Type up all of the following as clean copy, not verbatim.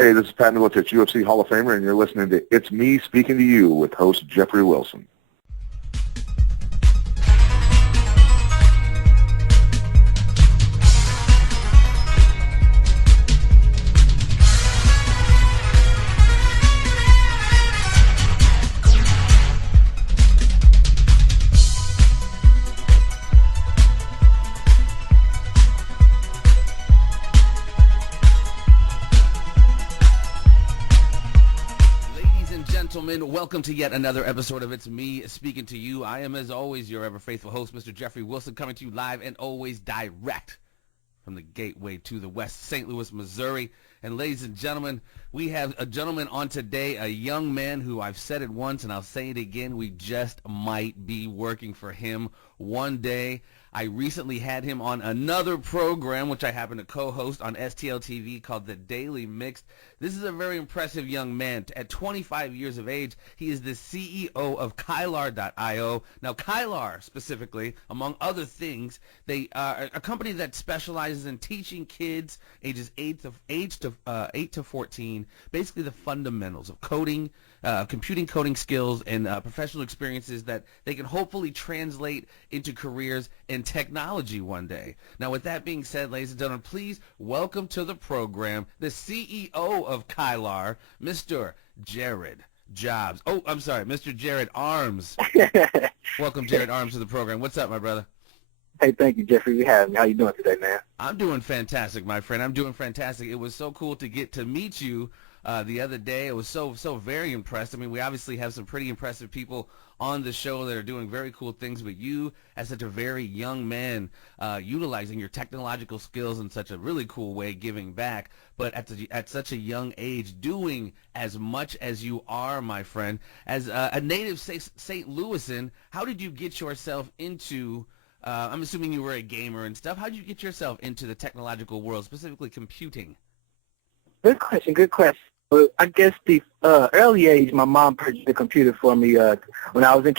Hey, this is Pat Miletich, UFC Hall of Famer, and you're listening to It's Me Speaking to You with host Jeffrey Wilson. Welcome to yet another episode of It's Me Speaking to You. I am, as always, your ever faithful host, Mr. Jeffrey Wilson, coming to you live and always direct from the gateway to the West St. Louis, Missouri. And ladies and gentlemen, we have a gentleman on today, a young man who I've said it once and I'll say it again, we just might be working for him one day. I recently had him on another program, which I happen to co-host on STL TV, called The Daily Mix. This is a very impressive young man. At 25 years of age, he is the CEO of Kylar.io. Now, Kylar, specifically, among other things, they are a company that specializes in teaching kids ages 8 to 14, basically the fundamentals of coding, computing coding skills, and professional experiences that they can hopefully translate into careers in technology one day. Now, with that being said, ladies and gentlemen, please welcome to the program the CEO of Kylar, Mr. Jared Jobs. Oh, I'm sorry, Mr. Jared Arms. Welcome, Jared Arms, to the program. What's up, my brother? Hey, thank you, Jeffrey, for having me. How you doing today, man? I'm doing fantastic, my friend. I'm doing fantastic. It was so cool to get to meet you the other day. It was so very impressed. I mean, we obviously have some pretty impressive people on the show that are doing very cool things, but you, as such a very young man, utilizing your technological skills in such a really cool way, giving back, but at such a young age, doing as much as you are, my friend. As a native St. Louisan, how did you get yourself into, I'm assuming you were a gamer and stuff, how did you get yourself into the technological world, specifically computing? Good question, good question. I guess the early age, my mom purchased a computer for me when I was in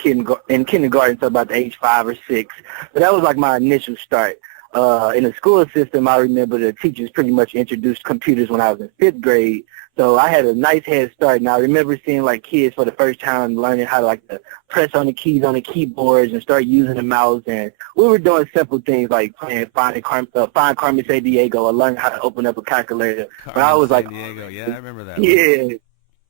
kindergarten, so about the age 5 or 6. So that was like my initial start. In the school system, I remember the teachers pretty much introduced computers when I was in 5th grade. So I had a nice head start, and I remember seeing like kids for the first time learning how to like to press on the keys on the keyboards and start using the mouse. And we were doing simple things like playing Find Carmen San Diego or learning how to open up a calculator. When I was like, Diego. Yeah, I remember that.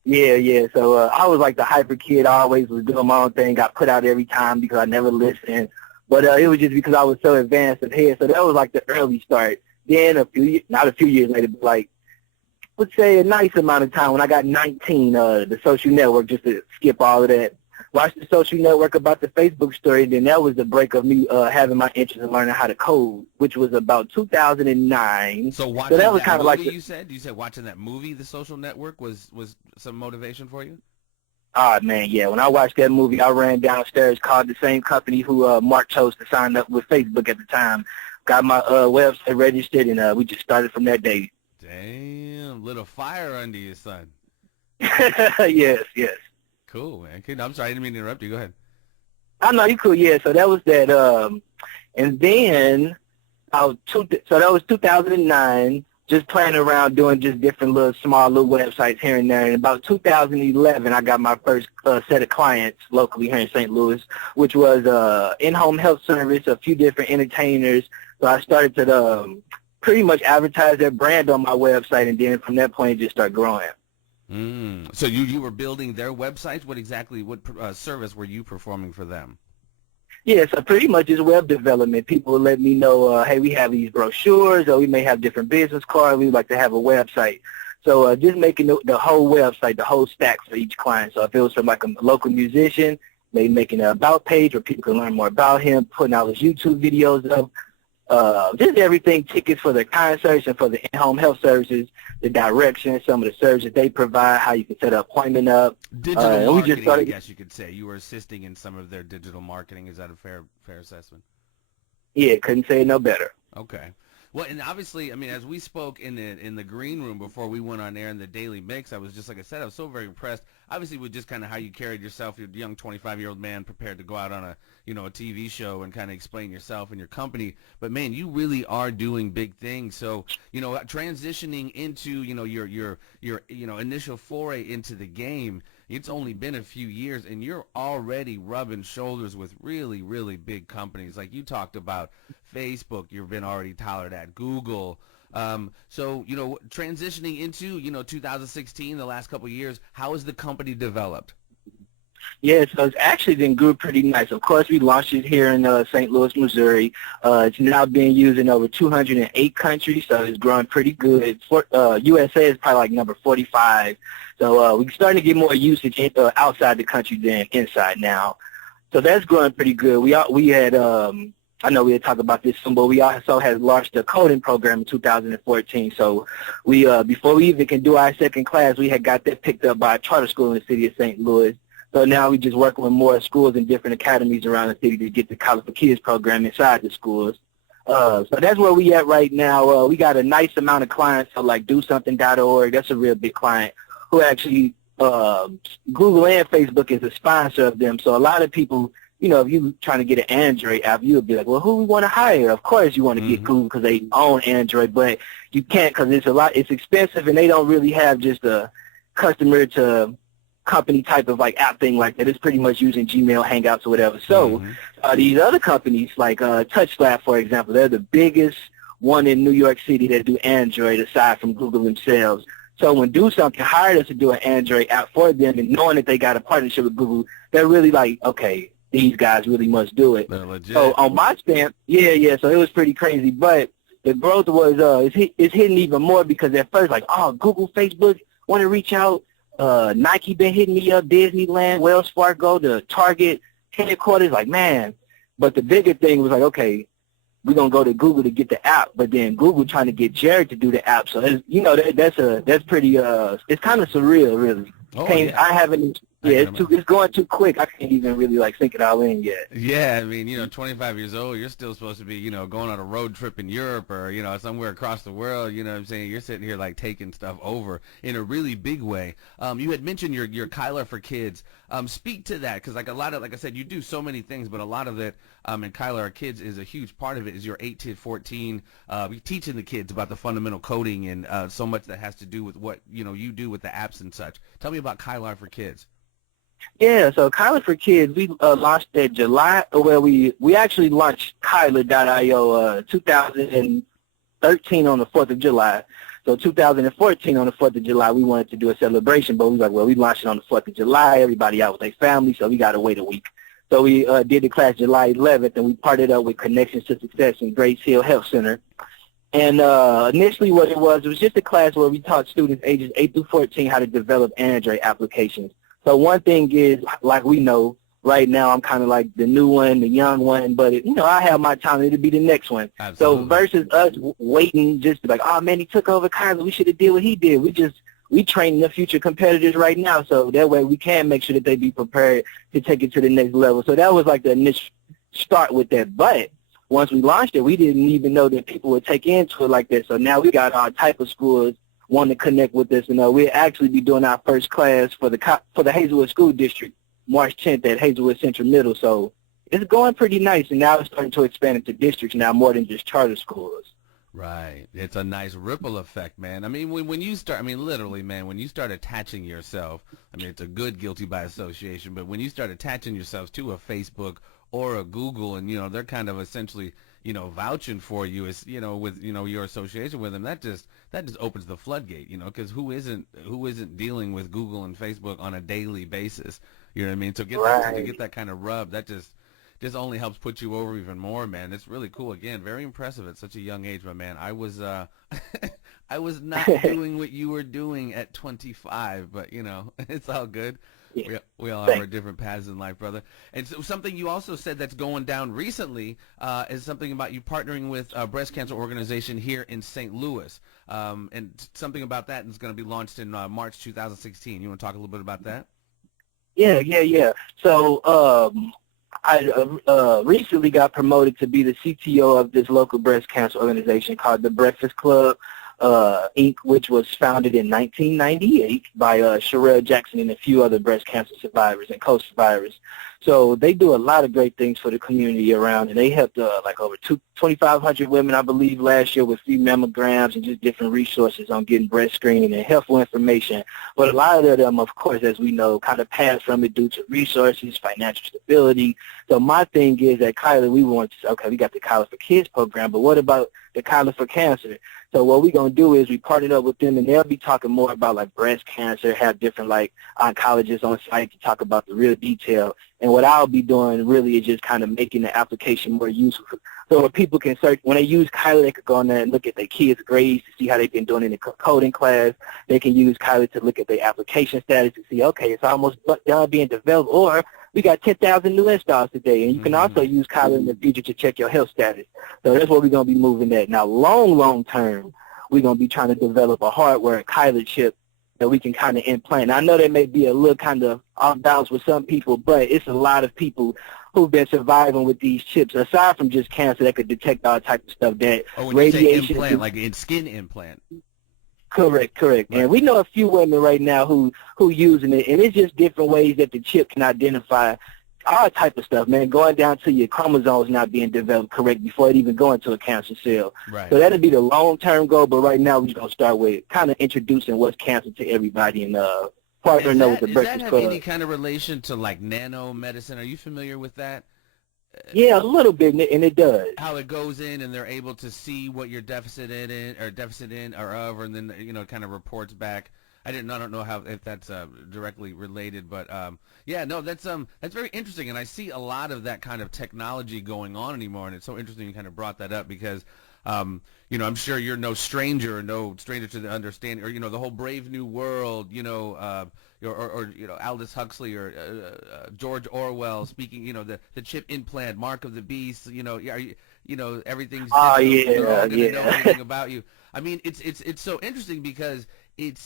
Yeah. So I was like the hyper kid. I always was doing my own thing. Got put out every time because I never listened. But it was just because I was so advanced ahead. So that was like the early start. Then not a few years later, but like, let's say a nice amount of time when I got 19, the Social Network, just to skip all of that, watched the Social Network about the Facebook story, then that was the break of me having my interest in learning how to code, which was about 2009. So watching that was kind of like you said watching that movie, The Social Network, was some motivation for you? Man, yeah. When I watched that movie, I ran downstairs, called the same company who Mark chose to sign up with Facebook at the time, got my website registered, and we just started from that day. Damn, little fire under you, son. Yes. Cool, man. I'm sorry, I didn't mean to interrupt you. Go ahead. I know, you cool, yeah. So that was that. And then, so that was 2009, just playing around doing just different small little websites here and there. And about 2011, I got my first set of clients locally here in St. Louis, which was in-home health service, a few different entertainers. So I started to pretty much advertise their brand on my website, and then from that point, it just started growing. So you were building their websites? What service were you performing for them? Yeah, so pretty much it's web development. People will let me know, hey, we have these brochures, or we may have different business cards. We'd like to have a website. So just making the whole website, the whole stack for each client. So if it was from like a local musician, maybe making an about page where people can learn more about him, putting out his YouTube videos up, just everything, tickets for the concerts and for the in-home health services, the directions, some of the services they provide, how you can set an appointment up. Digital marketing, I guess you could say. You were assisting in some of their digital marketing. Is that a fair assessment? Yeah, couldn't say it no better. Okay. Well, and obviously, I mean, as we spoke in the green room before we went on air in the Daily Mix, I was just, like I said, I was so very impressed, obviously, with just kind of how you carried yourself, you're a young 25-year-old man prepared to go out on a, a TV show and kind of explain yourself and your company. But, man, you really are doing big things. So, transitioning into, your initial foray into the game, it's only been a few years, and you're already rubbing shoulders with really, really big companies. Like you talked about Facebook, you've been already tolerated at Google. So, transitioning into, 2016, the last couple of years, how has the company developed? Yeah, so it's actually been good, pretty nice. Of course, we launched it here in St. Louis, Missouri. It's now being used in over 208 countries, so it's growing pretty good. USA is probably like number 45. So we're starting to get more usage outside the country than inside now. So that's growing pretty good. We had, I know we had talked about this soon, but we also had launched a coding program in 2014. So we, before we even can do our second class, we had got that picked up by a charter school in the city of St. Louis. So now we just working with more schools and different academies around the city to get the College for Kids program inside the schools. So that's where we at right now. We got a nice amount of clients, so like DoSomething.org, that's a real big client, who actually, Google and Facebook is a sponsor of them. So a lot of people, if you're trying to get an Android app, you would be like, well, who we want to hire? Of course you want to get Google because they own Android, but you can't because it's expensive, and they don't really have just a customer to company type of like app thing like that. It's pretty much using Gmail, Hangouts, or whatever. So these other companies like TouchLab, for example, they're the biggest one in New York City that do Android aside from Google themselves. So when DoSomething hired us to do an Android app for them, and knowing that they got a partnership with Google, they're really like, okay, these guys really must do it. They're legit. So on my stamp, yeah, so it was pretty crazy. But the growth was, it's hitting even more because at first, like, oh, Google, Facebook want to reach out. Nike been hitting me up, Disneyland, Wells Fargo, the Target headquarters, like, man. But the bigger thing was like, okay, we're going to go to Google to get the app, but then Google trying to get Jared to do the app. So, that's pretty, it's kind of surreal, really. Oh, yeah. I haven't, it's going too quick. I can't even really, like, sink it all in yet. Yeah, I mean, 25 years old, you're still supposed to be, going on a road trip in Europe or, somewhere across the world, you know what I'm saying? You're sitting here, like, taking stuff over in a really big way. You had mentioned your Kyler for Kids. Speak to that, because, like, a lot of, like I said, you do so many things, but a lot of it, and Kyler for Kids is a huge part of it, is your 8 to 14, teaching the kids about the fundamental coding and so much that has to do with what, you do with the apps and such. Tell me about Kyler for Kids. Yeah, so Kyler for Kids, we launched that July, where we actually launched Kyler.io 2013 on the 4th of July. So 2014 on the 4th of July, we wanted to do a celebration, but we was like, well, we launched it on the 4th of July, everybody out with their family, so we got to wait a week. So we did the class July 11th, and we partnered up with Connections to Success in Grace Hill Health Center. And initially what it was just a class where we taught students ages 8 through 14 how to develop Android applications. So one thing is, like we know, right now I'm kind of like the new one, the young one, but, I have my time. It'll be the next one. Absolutely. So versus us waiting just to like, oh, man, he took over Kyler. We should have did what he did. We training the future competitors right now, so that way we can make sure that they be prepared to take it to the next level. So that was like the initial start with that. But once we launched it, we didn't even know that people would take into it like that. So now we got all type of schools wanting to connect with us, and we'll actually be doing our first class for the Hazelwood School District March 10th at Hazelwood Central Middle. So it's going pretty nice, and now it's starting to expand into districts now more than just charter schools. Right. It's a nice ripple effect, man. I mean, when you start, literally, man, when you start attaching yourself, it's a good guilty by association, but when you start attaching yourselves to a Facebook or a Google and, they're kind of essentially, vouching for you as, with, your association with them, that just opens the floodgate, because who isn't dealing with Google and Facebook on a daily basis? You know what I mean? So to get that kind of rub, that just only helps put you over even more, man. It's really cool. Again, very impressive at such a young age, my man. I was I was not doing what you were doing at 25, but it's all good. Yeah. We all have our different paths in life, brother. And so something you also said that's going down recently is something about you partnering with a breast cancer organization here in St. Louis. And something about that is going to be launched in March 2016. You want to talk a little bit about that? Yeah. So I recently got promoted to be the CTO of this local breast cancer organization called the Breakfast Club, Inc., which was founded in 1998 by Sherelle Jackson and a few other breast cancer survivors and co-survivors. So they do a lot of great things for the community around, and they helped like over 2,500 women, I believe, last year with free mammograms and just different resources on getting breast screening and helpful information. But a lot of them, of course, as we know, kind of passed from it due to resources, financial stability. So my thing is at Kyler, we want to, okay, we got the Kyler for Kids program, but what about the Kyler for Cancer? So what we're going to do is we partnered up with them, and they'll be talking more about, like, breast cancer, have different, like, oncologists on site to talk about the real detail. And what I'll be doing really is just kind of making the application more useful. So when people can search, when they use Kyler, they could go on there and look at their kids' grades to see how they've been doing in the coding class. They can use Kyler to look at their application status to see, okay, it's almost done being developed, or we got 10,000 new installs today. And you can also use Kyler in the future to check your health status. So that's what we're going to be moving at. Now, long term, we're going to be trying to develop a hardware Kyler chip that we can kind of implant. And I know that may be a little kind of off balance with some people, but it's a lot of people who've been surviving with these chips, aside from just cancer, that could detect all types of stuff. That when radiation, you say implant, like in skin implant. Correct. Right. And we know a few women right now who using it, and it's just different ways that the chip can identify all type of stuff, man, going down to your chromosomes not being developed correct before it even go into a cancer cell. Right. So that'll be the long-term goal, but right now we're just going to start with kind of introducing what's cancer to everybody and partnering up with the Breakfast Club. Does that have any kind of relation to, like, nanomedicine? Are you familiar with that? Yeah, a little bit, and it does. How it goes in, and they're able to see what you're deficit in, and then, you know, it kind of reports back. I don't know if that's directly related, but yeah, no, that's very interesting, and I see a lot of that kind of technology going on anymore, and it's so interesting you kind of brought that up because, you know, I'm sure you're no stranger to the understanding, or, you know, the whole Brave New World, you know, or you know, Aldous Huxley or George Orwell speaking, you know, the chip implant, Mark of the Beast, you know, everything's yeah. Know everything about you. I mean, it's so interesting because it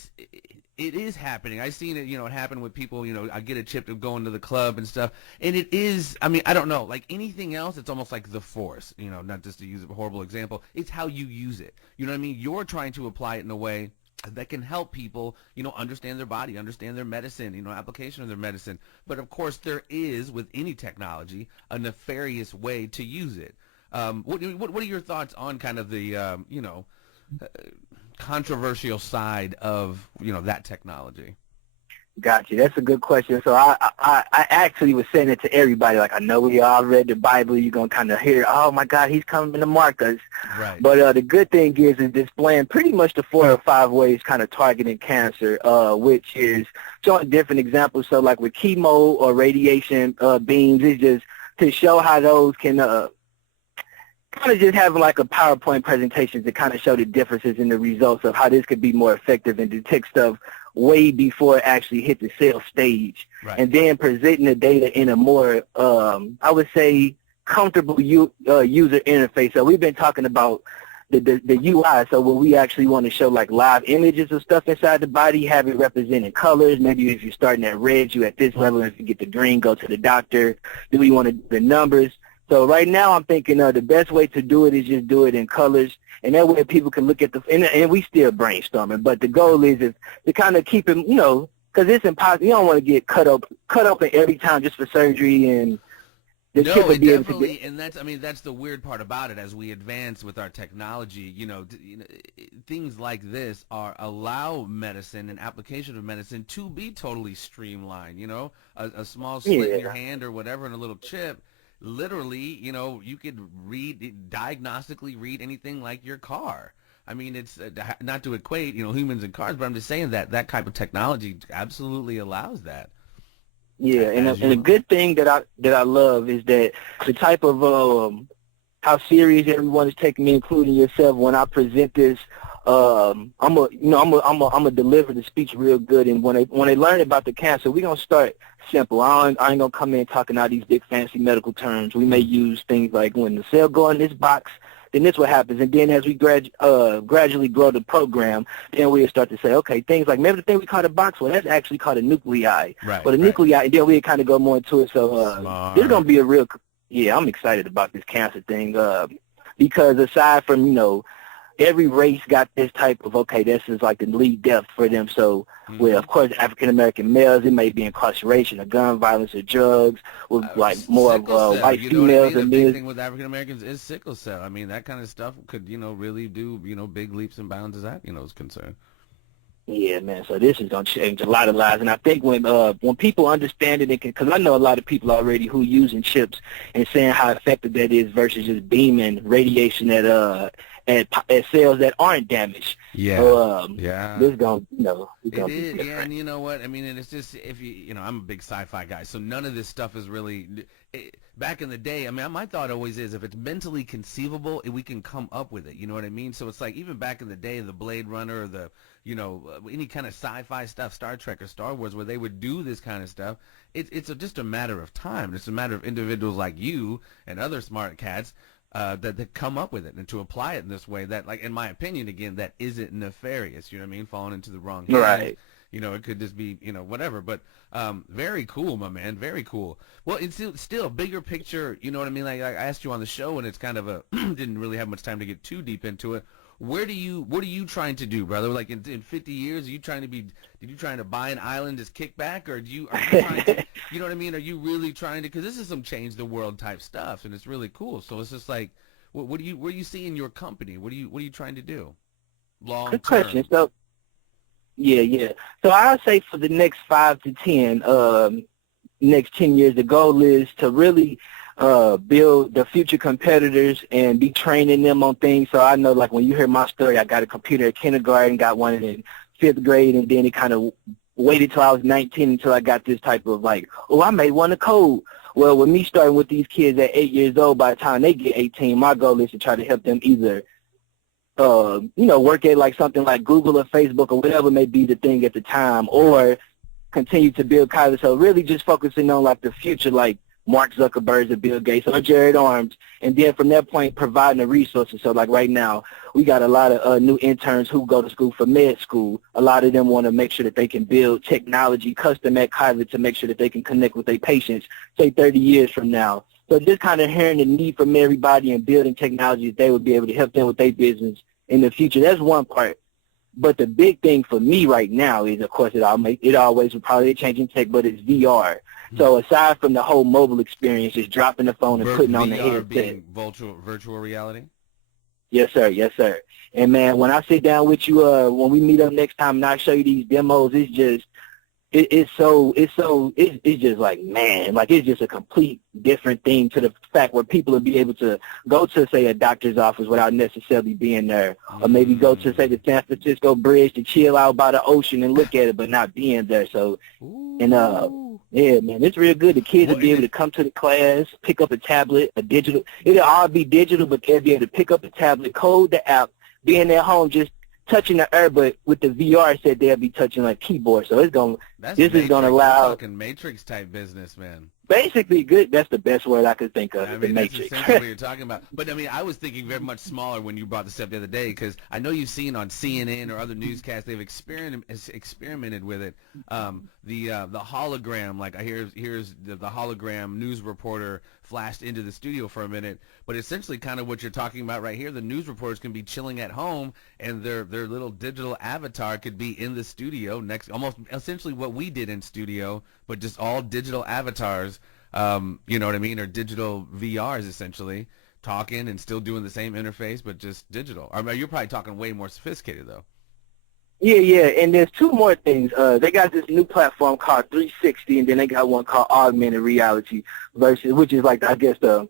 is happening. I've seen it, you know, it happen with people, you know, I get a chip to go into the club and stuff. And it is, I mean, I don't know, like anything else, it's almost like the Force, you know, not just to use a horrible example. It's how you use it. You know what I mean? You're trying to apply it in a way that can help people, you know, understand their body, understand their medicine, you know, application of their medicine. But, of course, there is, with any technology, a nefarious way to use it. What are your thoughts on kind of the, you know, controversial side of, you know, that technology? Gotcha. That's a good question. So I actually was saying it to everybody. Like, I know we all read the Bible. You're going to kind of hear, oh, my God, he's coming to mark us. Right. But the good thing is displaying pretty much the 4 or 5 ways kind of targeting cancer, which is showing different examples. So, like with chemo or radiation beams, it's just to show how those can kind of just having like a PowerPoint presentation to kind of show the differences in the results of how this could be more effective and detect stuff way before it actually hit the cell stage. Right. And then presenting the data in a more, I would say, comfortable user interface. So we've been talking about the UI, so when we actually want to show like live images of stuff inside the body, have it represented colors. Maybe if you're starting at red, you at this level. If you get the green, go to the doctor. Do we want to do the numbers? So right now I'm thinking the best way to do it is just do it in colors, and that way people can look at and we still brainstorming, but the goal is to kind of keep it, you know, because it's impossible. You don't want to get cut open every time just for surgery, and the chip would be able to get. And that's the weird part about it. As we advance with our technology, you know, things like this allow medicine and application of medicine to be totally streamlined. You know, a small slit in your hand or whatever, and a little chip. Literally, you know, you could diagnostically read anything like your car. I mean, it's not to equate, you know, humans and cars, but I'm just saying that type of technology absolutely allows that. Yeah, and a good thing that I love is that the type of how serious everyone is taking me, including yourself, when I present this. I'm gonna deliver the speech real good, and when they learn about the cancer, we're gonna start simple. I ain't gonna come in talking all these big fancy medical terms. We may use things like when the cell go in this box, then this what happens. And then as we gradually grow the program, then we'll start to say, okay, things like maybe the thing we call a box, well, that's actually called a nuclei. Right. But a nuclei, and then we kind of go more into it. So this is going to be a real, I'm excited about this cancer thing because aside from, every race got this type of, okay, this is like the lead death for them. So, with, of course, African-American males, it may be incarceration or gun violence or drugs, with like more of white females. And the big thing with African-Americans is sickle cell. I mean, that kind of stuff could, really do, big leaps and bounds as that, is concerned. Yeah, man. So this is going to change a lot of lives. And I think when people understand it, because I know a lot of people already who using chips and saying how effective that is versus just beaming radiation at cells that aren't damaged. Yeah. So, yeah. This is going to, it is, yeah, and you know what? I mean, and it's just, if I'm a big sci-fi guy, so none of this stuff is really, back in the day, I mean, my thought always is if it's mentally conceivable, we can come up with it, you know what I mean? So it's like, even back in the day, the Blade Runner, or the, any kind of sci-fi stuff, Star Trek or Star Wars, where they would do this kind of stuff, it's just a matter of time. It's a matter of individuals like you and other smart cats that come up with it and to apply it in this way that, like, in my opinion, again, that isn't nefarious, you know what I mean, falling into the wrong hands. Right. It could just be, whatever. But very cool, my man, very cool. Well, it's still bigger picture, you know what I mean? Like I asked you on the show, and it's kind of didn't really have much time to get too deep into it. What are you trying to do, brother? Like in 50 years, are you trying to buy an island as kickback, or are you trying to, you know what I mean? Are you really trying to, because this is some change the world type stuff, and it's really cool. So it's just like, where do you see in your company? What are you trying to do? Long Good term. question. So, yeah. So I'll say for the next 5 to 10, next 10 years, the goal is to really build the future competitors and be training them on things. So I know, like, when you hear my story, I got a computer at kindergarten, got one in 5th grade, and then it kind of waited till I was 19 until I got this type of like, I made one to code. Well, with me starting with these kids at 8 years old, by the time they get 18, my goal is to try to help them either, work at like something like Google or Facebook or whatever may be the thing at the time, or continue to build college. So really just focusing on like the future, like Mark Zuckerberg or Bill Gates or Jared Arms, and then from that point providing the resources. So like right now, we got a lot of new interns who go to school for med school. A lot of them want to make sure that they can build technology custom at Kaiser to make sure that they can connect with their patients, say 30 years from now. So just kind of hearing the need from everybody and building technology that they would be able to help them with their business in the future. That's one part. But the big thing for me right now is, of course, it always will probably change in tech, but it's VR. So aside from the whole mobile experience, just dropping the phone and putting on the headset. Being virtual reality? Yes, sir. Yes, sir. And, man, when I sit down with you, when we meet up next time and I show you these demos, it's just, it's just like, man, like it's just a complete different thing to the fact where people will be able to go to, say, a doctor's office without necessarily being there, or maybe go to, say, the San Francisco Bridge to chill out by the ocean and look at it, but not being there. So, yeah, man, it's real good. The kids will be able to come to the class, pick up a tablet, a digital. It'll all be digital, but they'll be able to pick up a tablet, code the app, be in their home, just touching the air, but with the VR set, they'll be touching like keyboard. So this is gonna allow talking Matrix type business, man. Basically, good. That's the best word I could think of. I mean, the Matrix. That's essentially what you're talking about. But I mean, I was thinking very much smaller when you brought this up the other day, because I know you've seen on CNN or other newscasts they've experimented with it. The hologram, like here's the hologram news reporter flashed into the studio for a minute. But essentially, kind of what you're talking about right here, the news reporters can be chilling at home, and their little digital avatar could be in the studio next, almost essentially what we did in studio, but just all digital avatars. You know what I mean, or digital VRs essentially, talking and still doing the same interface, but just digital. I mean, you're probably talking way more sophisticated though. Yeah, and there's two more things. They got this new platform called 360, and then they got one called augmented reality, which is like, I guess, the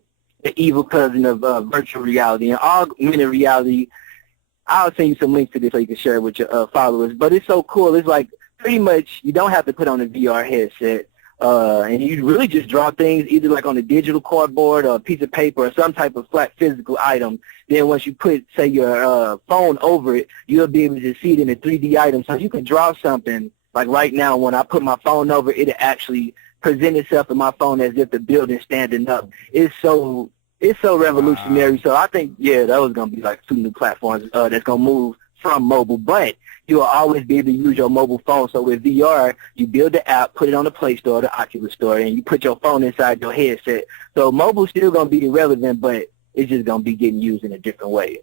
evil cousin of virtual reality. And augmented reality, I'll send you some links to this so you can share it with your followers. But it's so cool. It's like pretty much you don't have to put on a VR headset. And you really just draw things either like on a digital cardboard or a piece of paper or some type of flat physical item. Then once you put, say, your phone over it, you'll be able to see it in a 3D item. So you can draw something. Like right now, when I put my phone over, it'll actually present itself in my phone as if the building's standing up. It's it's so revolutionary. So I think, those going to be like 2 new platforms that's going to move from mobile. But you'll always be able to use your mobile phone. So with VR, you build the app, put it on the Play Store, the Oculus Store, and you put your phone inside your headset. So mobile's still going to be irrelevant, but it's just going to be getting used in a different way.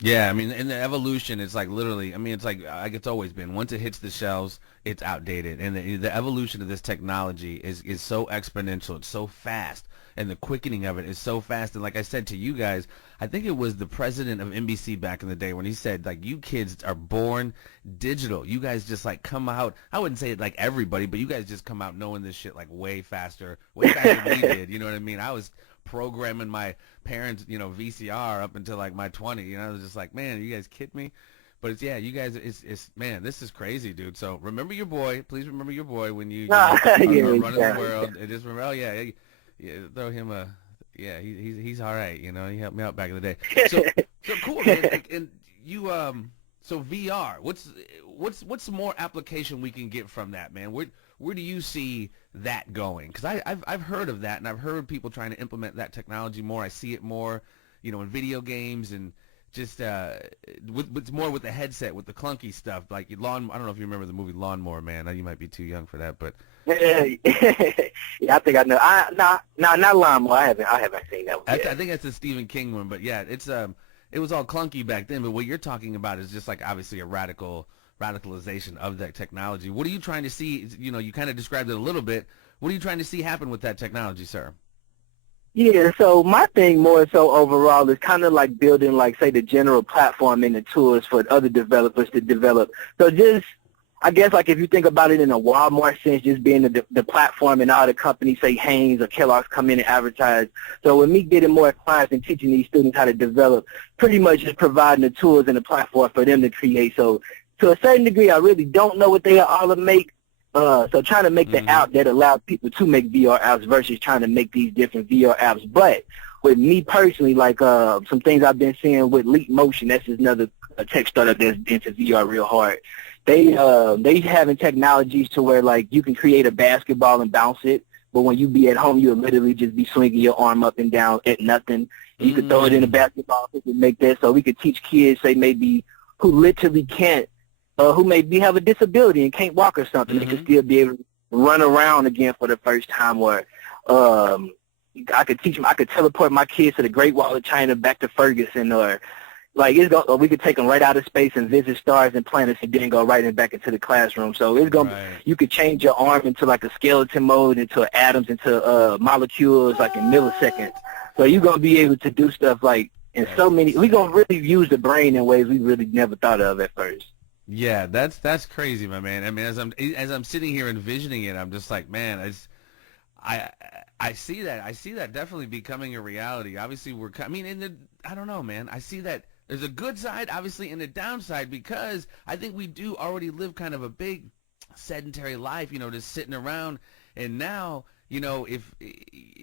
Yeah, I mean, in the evolution, it's like literally, I mean, it's like it's always been. Once it hits the shelves, it's outdated. And the evolution of this technology is so exponential. It's so fast. And the quickening of it is so fast. And like I said to you guys, I think it was the president of NBC back in the day when he said, like, you kids are born digital. You guys just, like, come out. I wouldn't say it like everybody, but you guys just come out knowing this shit, like, way faster than we did. You know what I mean? I was programming my parents, VCR up until like my 20, I was just like, man, you guys kid me? But it's, you guys, it's man, this is crazy, dude. So remember your boy, please remember your boy when you are running the world, and just remember, throw him he's all right, he helped me out back in the day. So cool, man. And you, so VR, what's more application we can get from that, man? Where do you see that going? Because I've heard of that, and I've heard people trying to implement that technology more. I see it more, in video games, and just with more with the headset, with the clunky stuff, like I don't know if you remember the movie Lawnmower Man. You might be too young for that, but yeah, I think I know. Not Lawnmower. I haven't seen that one yet. I think that's a Stephen King one, but yeah, it's it was all clunky back then. But what you're talking about is just like obviously a radicalization of that technology. What are you trying to see? You kind of described it a little bit. What are you trying to see happen with that technology, sir? Yeah, so my thing more so overall is kind of like building, like, say, the general platform and the tools for other developers to develop. So just, I guess, like, if you think about it in a Walmart sense, just being the platform and all the companies, say Hanes or Kellogg's, come in and advertise. So with me getting more clients and teaching these students how to develop, pretty much just providing the tools and the platform for them to create. So to a certain degree, I really don't know what they are all to make. So trying to make the app that allows people to make VR apps versus trying to make these different VR apps. But with me personally, like some things I've been seeing with Leap Motion, that's just another tech startup that's into VR real hard. They having technologies to where, like, you can create a basketball and bounce it, but when you be at home, you'll literally just be swinging your arm up and down at nothing. You could throw it in a basketball and make that. So we could teach kids, say, maybe who literally can't, who maybe have a disability and can't walk or something, they can still be able to run around again for the first time. Or I could teach them, I could teleport my kids to the Great Wall of China, back to Ferguson, or like or we could take them right out of space and visit stars and planets and then go right back into the classroom. So it's gonna you could change your arm into like a skeleton mode, into atoms, into molecules, like in milliseconds. So you're gonna be able to do stuff like in so many. We're gonna really use the brain in ways we really never thought of at first. Yeah, that's crazy, my man. I mean, as I'm sitting here envisioning it, I'm just like, man, I see that. I see that definitely becoming a reality. Obviously, I don't know, man. I see that there's a good side, obviously, and a downside, because I think we do already live kind of a big sedentary life, just sitting around. And now, if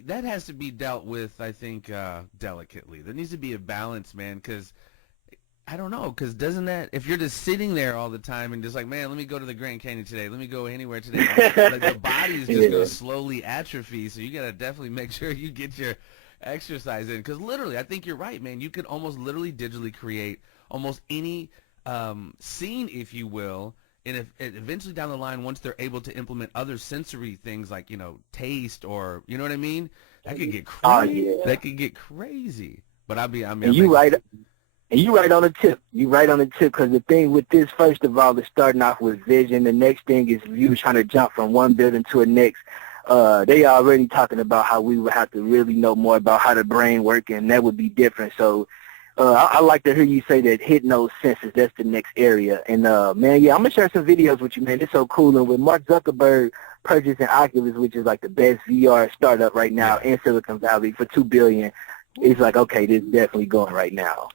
that has to be dealt with, I think, delicately. There needs to be a balance, man, because I don't know, because doesn't that, if you're just sitting there all the time and just like, man, let me go to the Grand Canyon today, let me go anywhere today, like the body is just going to slowly atrophy, so you got to definitely make sure you get your exercise in, because literally, I think you're right, man, you could almost literally digitally create almost any scene, if you will, and if eventually down the line, once they're able to implement other sensory things like, taste, or, you know what I mean, that could get crazy. That could get crazy. But you right. And you're right on the tip. You're right on the tip, because the thing with this, first of all, is starting off with vision. The next thing is you trying to jump from one building to the next. They already talking about how we would have to really know more about how the brain works, and that would be different. So I like to hear you say that hitting those senses, that's the next area. And, man, yeah, I'm going to share some videos with you, man. It's so cool. And with Mark Zuckerberg purchasing Oculus, which is like the best VR startup right now in Silicon Valley for $2 billion, it's like, okay, this is definitely going right now.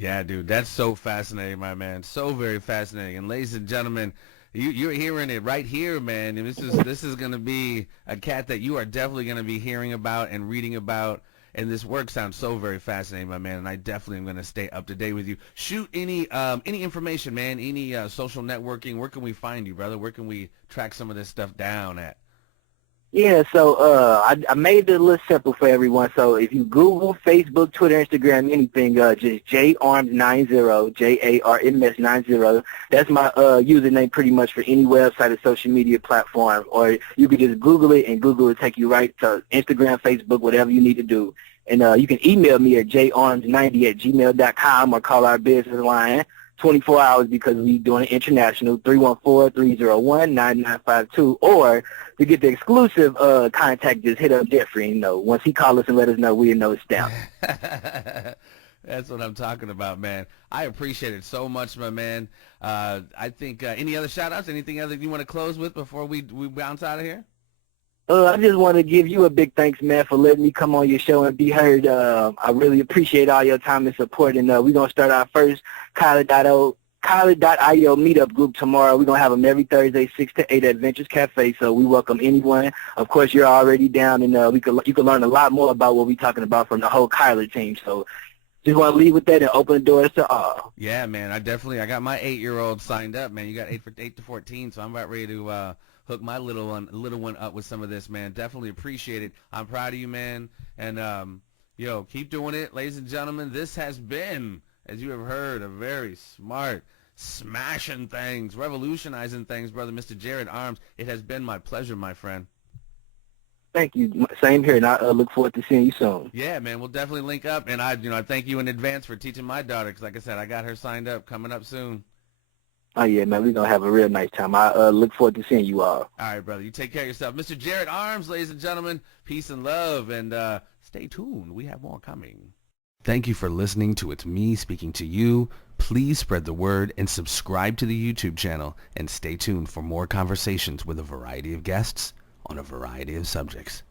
Yeah, dude, that's so fascinating, my man. So very fascinating. And ladies and gentlemen, you're hearing it right here, man. And this is going to be a cat that you are definitely going to be hearing about and reading about. And this work sounds so very fascinating, my man. And I definitely am going to stay up to date with you. Shoot any information, man. Any social networking. Where can we find you, brother? Where can we track some of this stuff down at? Yeah, so I made it a little simple for everyone. So if you Google, Facebook, Twitter, Instagram, anything, just JARMS90, JARMS90. That's my username pretty much for any website or social media platform. Or you could just Google it, and Google will take you right to Instagram, Facebook, whatever you need to do. And you can email me at jarms90@gmail.com or call our business line 24 hours because we doing it international, 314-301-9952. Or to get the exclusive contact, just hit up Jeffrey. Once he calls us and let us know, we know it's down. That's what I'm talking about, man. I appreciate it so much, my man. I think any other shout-outs, anything other you want to close with before we bounce out of here? I just want to give you a big thanks, man, for letting me come on your show and be heard. I really appreciate all your time and support, and we're going to start our first Kyler.io meetup group tomorrow. We're going to have them every Thursday, 6 to 8 at Ventures Cafe, so we welcome anyone. Of course, you're already down, and you can learn a lot more about what we're talking about from the whole Kyler team. So just want to leave with that and open the doors to all. Yeah, man, I got my 8-year-old signed up, man. You got 8 to 14, so I'm about ready to hook my little one up with some of this, man. Definitely appreciate it. I'm proud of you, man. And keep doing it, ladies and gentlemen. This has been, as you have heard, a very smart, smashing things, revolutionizing things, brother, Mr. Jared Arms. It has been my pleasure, my friend. Thank you. Same here, and I look forward to seeing you soon. Yeah, man, we'll definitely link up. And I thank you in advance for teaching my daughter, because like I said, I got her signed up, coming up soon. Oh, yeah, man, we're going to have a real nice time. I look forward to seeing you all. All right, brother. You take care of yourself. Mr. Jared Arms, ladies and gentlemen, peace and love, and stay tuned. We have more coming. Thank you for listening to It's Me Speaking to You. Please spread the word and subscribe to the YouTube channel, and stay tuned for more conversations with a variety of guests on a variety of subjects.